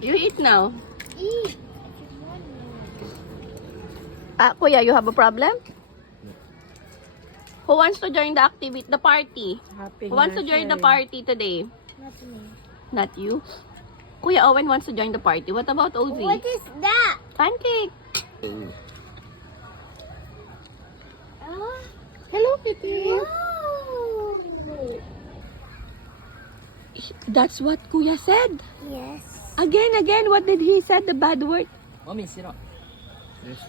You eat now. Eat. Kuya, you have a problem? Who wants to join the activity, the party? Happy Who wants to join the party today? Not you. Kuya Owen wants to join the party. What about Ozzy? What is that? Pancake. Oh. Hello, Kitty. Wow. That's what Kuya said. Yes. Again, what did he said? The bad word? Mommy, sit up.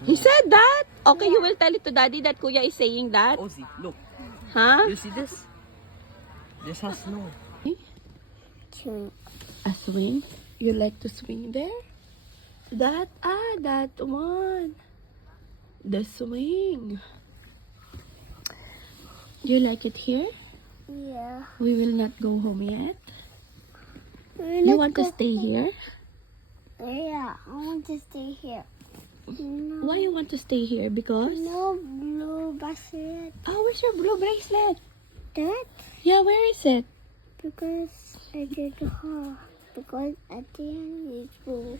He said that? Okay, you will tell it to Daddy that Kuya is saying that? Ozzy, look. Huh? You see this? This has snow. A swing? You like to swing there? That one. The swing. You like it here? Yeah. We will not go home yet. You want to stay here? Yeah, I want to stay here. No, Why you want to stay here? Because? no blue basket. Oh, where's your blue bracelet? That Yeah, where is it? because I did her. Because at the end it goes.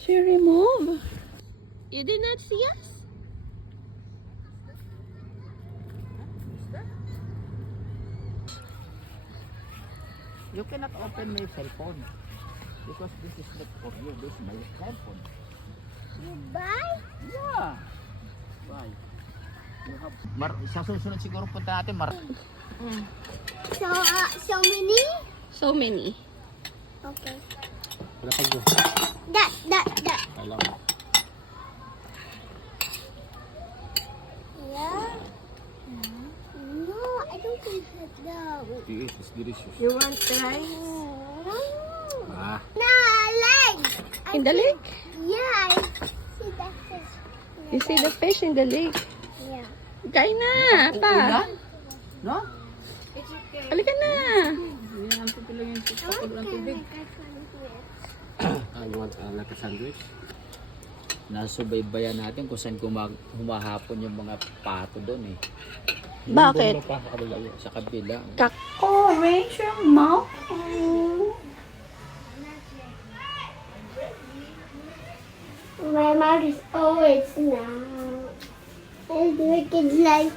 She removed. You did not see us? You cannot open my cell phone. Because this is not for you. This is my cell phone. Goodbye. Yeah. Bye. You have... sa susunod siguro punta natin. So many? So many. Okay. Wala pag doon. That. Alam. Yeah. No, I don't think that. It's delicious. You want rice? Ah. No, leg. In the lake? Yeah, I see that fish. You see the fish in the lake? Yeah. Kain na, pa. Ulan? No? Halika na. Yan ang pipilang yung Okay, tubig. You want like a sandwich? Nasubaybayan natin kung saan humahapon yung mga pato doon eh. Bakit? Sa kabila. Kako, raise your mouth. My mouth is always now. I do it like